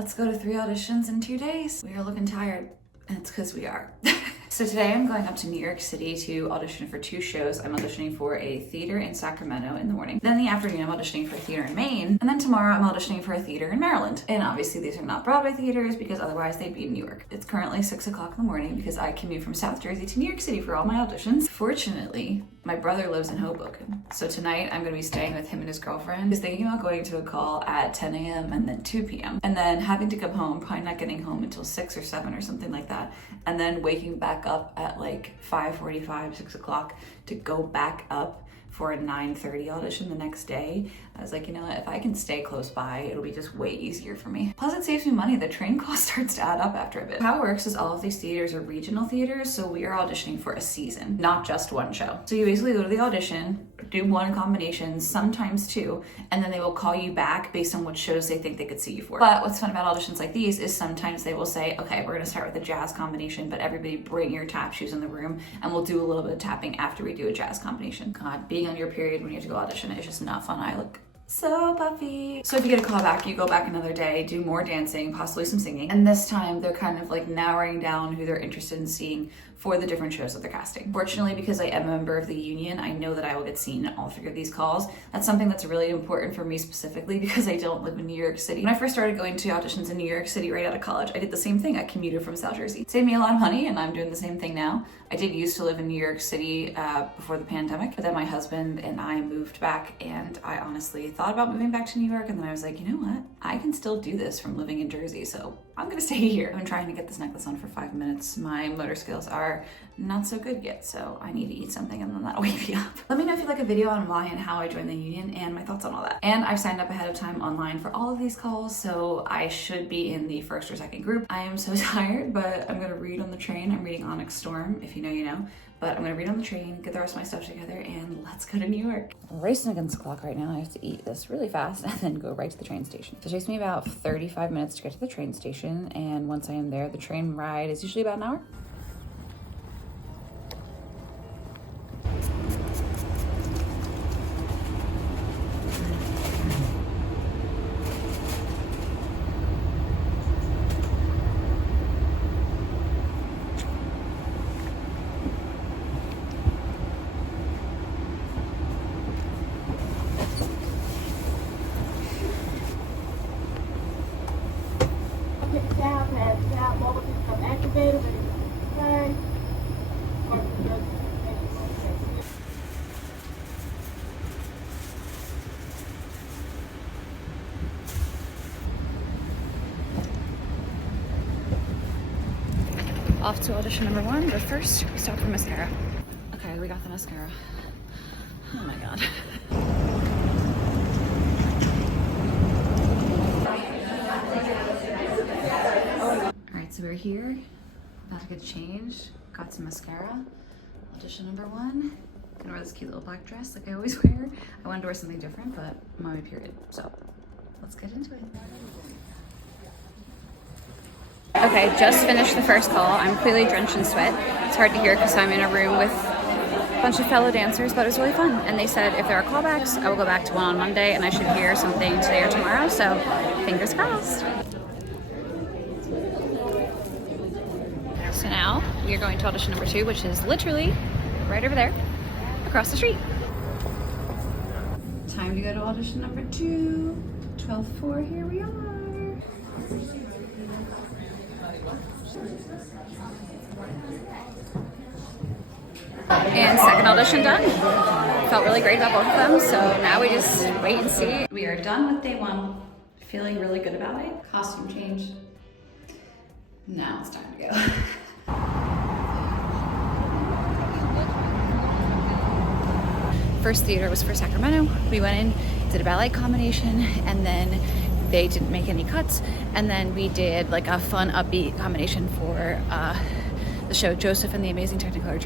Let's go to 3 auditions in 2 days. We are looking tired, and it's because we are. So today I'm going up to New York City to audition for 2 shows. I'm auditioning for a theater in Sacramento in the morning. Then in the afternoon, I'm auditioning for a theater in Maine. And then tomorrow I'm auditioning for a theater in Maryland. And obviously these are not Broadway theaters because otherwise they'd be in New York. It's currently 6 o'clock in the morning because I commute from South Jersey to New York City for all my auditions. Fortunately, my brother lives in Hoboken. So tonight I'm gonna be staying with him and his girlfriend. He's thinking about going to a call at 10 a.m. and then 2 p.m. And then having to come home, probably not getting home until 6 or 7 or something like that. And then waking back up at like 5:45, 6 o'clock to go back up for a 9:30 audition the next day. I was like, you know what, if I can stay close by, it'll be just way easier for me. Plus it saves me money. The train cost starts to add up after a bit. How it works is all of these theaters are regional theaters, so we are auditioning for a season, not just one show. So you basically go to the audition, do 1 combination, sometimes 2, and then they will call you back based on what shows they think they could see you for. But what's fun about auditions like these is sometimes they will say, okay, we're gonna start with a jazz combination, but everybody bring your tap shoes in the room and we'll do a little bit of tapping after we do a jazz combination. God, being on your period when you have to go audition is just not fun. I look so puffy. So if you get a call back, you go back another day, do more dancing, possibly some singing. And this time they're kind of like narrowing down who they're interested in seeing for the different shows that they're casting. Fortunately, because I am a member of the union, I know that I will get seen in all 3 of these calls. That's something that's really important for me specifically because I don't live in New York City. When I first started going to auditions in New York City right out of college, I did the same thing. I commuted from South Jersey. It saved me a lot of money and I'm doing the same thing now. I did used to live in New York City before the pandemic, but then my husband and I moved back and I honestly thought about moving back to New York and then I was like, you know what? I can still do this from living in Jersey, so I'm gonna stay here. I've been trying to get this necklace on for 5 minutes. My motor skills are not so good yet, so I need to eat something and then that'll wake me up. Let me know if you'd like a video on why and how I joined the union and my thoughts on all that. And I've signed up ahead of time online for all of these calls, so I should be in the 1st or 2nd group. I am so tired, but I'm gonna read on the train. I'm reading Onyx Storm, if you know, you know. But I'm gonna read on the train, get the rest of my stuff together, and let's go to New York. I'm racing against the clock right now. I have to eat this really fast and then go right to the train station. So it takes me about 35 minutes to get to the train station, and once I am there, the train ride is usually about an hour. Off to audition number 1, but first we stop for mascara. Okay, we got the mascara. Oh my God. All right, so we're here, about to get changed, got some mascara. Audition number 1. Gonna wear this cute little black dress like I always wear. I wanted to wear something different, but I'm on my period, so let's get into it. Okay, just finished the first call. I'm clearly drenched in sweat. It's hard to hear because I'm in a room with a bunch of fellow dancers, but it was really fun. And they said if there are callbacks, I will go back to one on Monday and I should hear something today or tomorrow, so fingers crossed. So now we are going to audition number 2, which is literally right over there, across the street. Time to go to audition number 2. 12:04, here we are. And 2nd audition done. Felt really great about both of them, so now we just wait and see. We are done with day 1. Feeling really good about it. Costume change. Now it's time to go. First theater was for Sacramento. We went in, did a ballet combination, and then they didn't make any cuts. And then we did like a fun, upbeat combination for the show Joseph and the Amazing Technicolor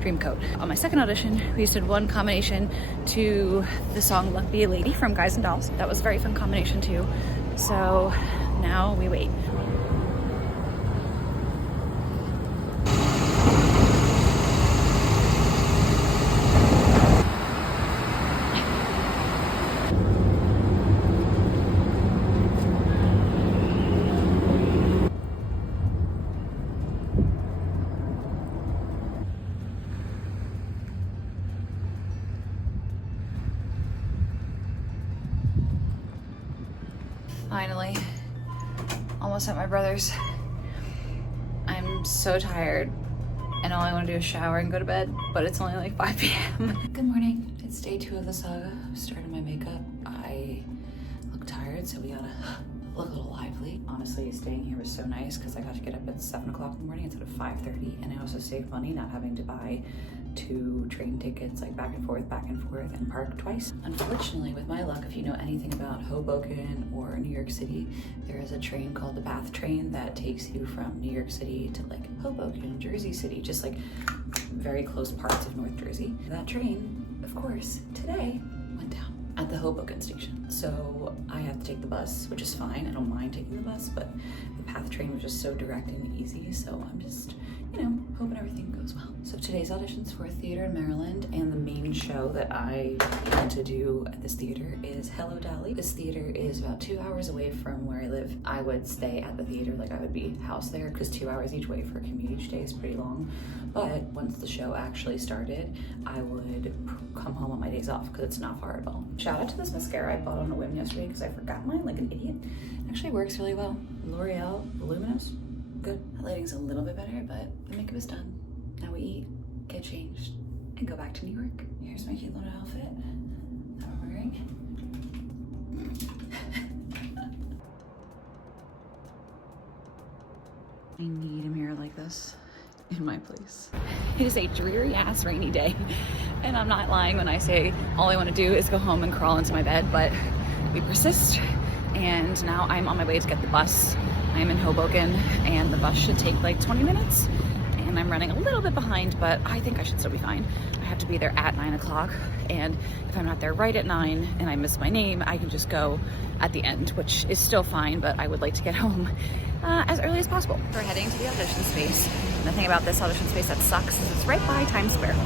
Dreamcoat. On my 2nd audition, we just did 1 combination to the song Luck Be a Lady from Guys and Dolls. That was a very fun combination too. So now we wait. Finally, almost at my brother's. I'm so tired and all I want to do is shower and go to bed, but it's only like 5 p.m. Good morning. It's day 2 of the saga. I've started my makeup. I look tired, so we gotta look a little lively. Honestly, staying here was so nice because I got to get up at 7 o'clock in the morning instead of 5:30, and I also saved money not having to buy 2 train tickets like back and forth and park twice. Unfortunately, with my luck, if you know anything about Hoboken or New York City, there is a train called the Bath train that takes you from New York City to like Hoboken, Jersey City, just like very close parts of North Jersey. That train, of course, today went down at the Hoboken station. So I have to take the bus, which is fine. I don't mind taking the bus, but the Bath train was just so direct and easy. So I'm just, you know, hoping everything goes well. So today's auditions for a theater in Maryland, and the main show that I plan to do at this theater is Hello Dolly. This theater is about 2 hours away from where I live. I would stay at the theater, like I would be housed there, because 2 hours each way for a commute each day is pretty long. But once the show actually started, I would come home on my days off because it's not far at all. Shout out to this mascara I bought on a whim yesterday because I forgot mine like an idiot. It actually works really well. L'Oreal Luminous. Good. The lighting's a little bit better, but the makeup is done. Now we eat, get changed, and go back to New York. Here's my cute little outfit that I'm wearing. I need a mirror like this in my place. It is a dreary ass rainy day, and I'm not lying when I say all I want to do is go home and crawl into my bed, but we persist, and now I'm on my way to get the bus. I'm in Hoboken, and the bus should take like 20 minutes, and I'm running a little bit behind, but I think I should still be fine. I have to be there at 9 o'clock, and if I'm not there right at 9 and I miss my name, I can just go at the end, which is still fine, but I would like to get home as early as possible. We're heading to the audition space. And the thing about this audition space that sucks is it's right by Times Square.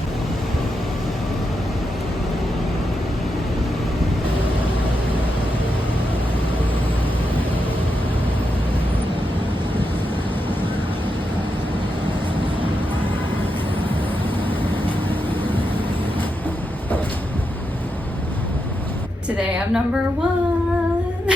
Today I'm number 1.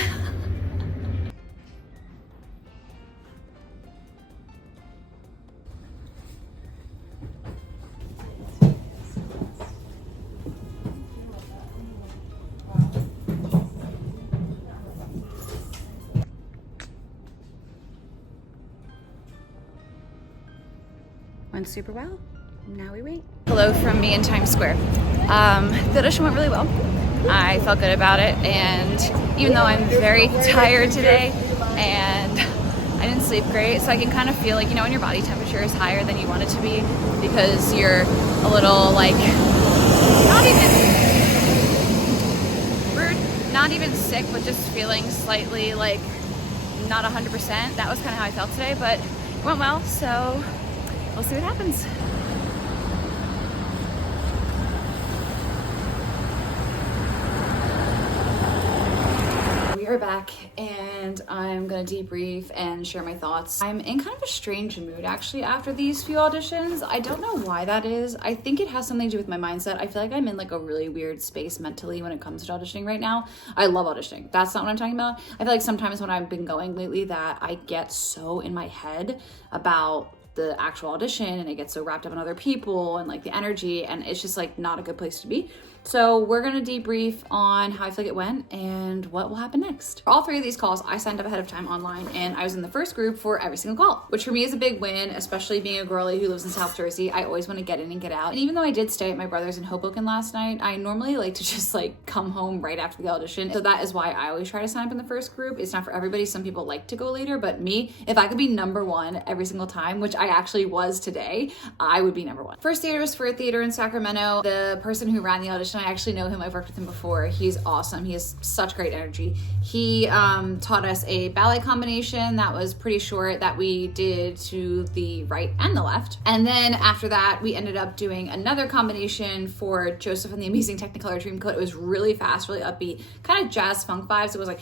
Went super well. Now we wait. Hello from me in Times Square. The audition went really well. I felt good about it, and even though I'm very tired today and I didn't sleep great, so I can kind of feel like, you know, when your body temperature is higher than you want it to be because you're a little like not even sick, but just feeling slightly like not 100%. That was kind of how I felt today, but it went well, so we'll see what happens. We're back, and I'm gonna debrief and share my thoughts. I'm in kind of a strange mood actually after these few auditions. I don't know why that is. I think it has something to do with my mindset. I feel like I'm in like a really weird space mentally when it comes to auditioning right now. I love auditioning. That's not what I'm talking about. I feel like sometimes when I've been going lately that I get so in my head about the actual audition, and I get so wrapped up in other people and like the energy, and it's just like not a good place to be. So we're gonna debrief on how I feel like it went and what will happen next. For all 3 of these calls, I signed up ahead of time online, and I was in the first group for every single call, which for me is a big win, especially being a girly who lives in South Jersey. I always want to get in and get out. And even though I did stay at my brother's in Hoboken last night, I normally like to just like come home right after the audition. So that is why I always try to sign up in the first group. It's not for everybody. Some people like to go later, but me, if I could be number 1 every single time, which I actually was today, I would be number 1. First theater was for a theater in Sacramento. The person who ran the audition, I actually know him. I've worked with him before. He's awesome. He has such great energy. He taught us a ballet combination that was pretty short that we did to the right and the left. And then after that, we ended up doing another combination for Joseph and the Amazing Technicolor Dreamcoat. It was really fast, really upbeat, kind of jazz funk vibes. It was like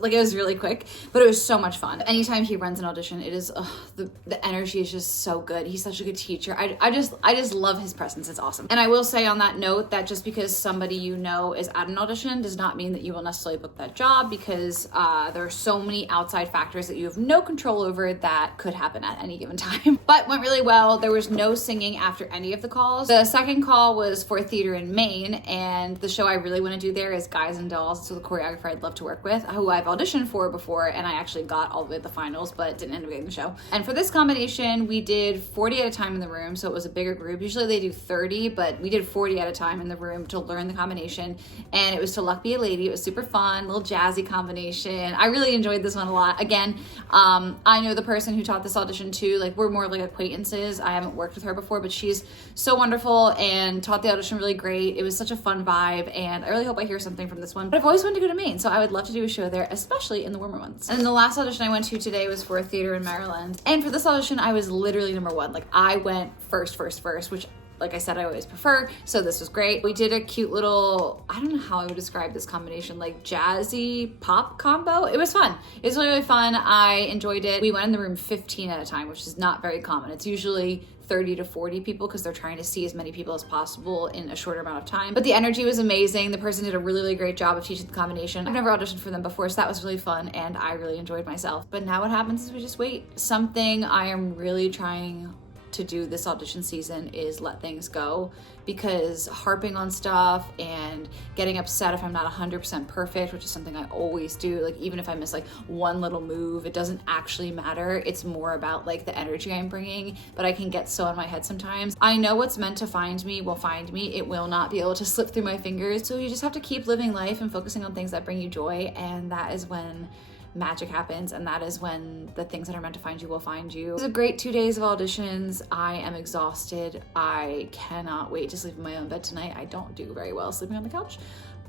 like, it was really quick, but it was so much fun. Anytime he runs an audition, it is, the energy is just so good. He's such a good teacher. I just love his presence. It's awesome. And I will say on that note that just because somebody you know is at an audition does not mean that you will necessarily book that job, because there are so many outside factors that you have no control over that could happen at any given time. But went really well. There was no singing after any of the calls. The second call was for theater in Maine, and the show I really want to do there is Guys and Dolls. So the choreographer I'd love to work with, who I've auditioned for before, and I actually got all the way to the finals, but didn't end up getting the show. And for this combination, we did 40 at a time in the room, so it was a bigger group. Usually they do 30, but we did 40 at a time in the room to learn the combination, and it was To Luck Be a Lady. It was super fun, little jazzy combination. I really enjoyed this one a lot. Again, I know the person who taught this audition too. Like, we're more like acquaintances. I haven't worked with her before, but she's so wonderful and taught the audition really great. It was such a fun vibe, and I really hope I hear something from this one. But I've always wanted to go to Maine, so I would love to do a show there, especially in the warmer months. And then the last audition I went to today was for a theater in Maryland. And for this audition, I was literally number one. Like, I went first, which, like I said, I always prefer. So this was great. We did a cute little, I don't know how I would describe this combination, like jazzy pop combo. It was fun. It was really, really fun. I enjoyed it. We went in the room 15 at a time, which is not very common. It's usually 30 to 40 people because they're trying to see as many people as possible in a shorter amount of time. But the energy was amazing. The person did a really, really great job of teaching the combination. I've never auditioned for them before, so that was really fun, and I really enjoyed myself. But now what happens is we just wait. Something I am really trying to do this audition season is let things go, because harping on stuff and getting upset if I'm not 100% perfect, which is something I always do, like even if I miss like one little move, it doesn't actually matter. It's more about like the energy I'm bringing, but I can get so in my head sometimes. I know what's meant to find me will find me. It will not be able to slip through my fingers. So you just have to keep living life and focusing on things that bring you joy, and that is when magic happens, and that is when the things that are meant to find you will find you. It was a great 2 days of auditions. I am exhausted. I cannot wait to sleep in my own bed tonight. I don't do very well sleeping on the couch,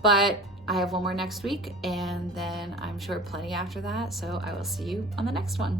but I have one more next week, and then I'm sure plenty after that. So I will see you on the next one.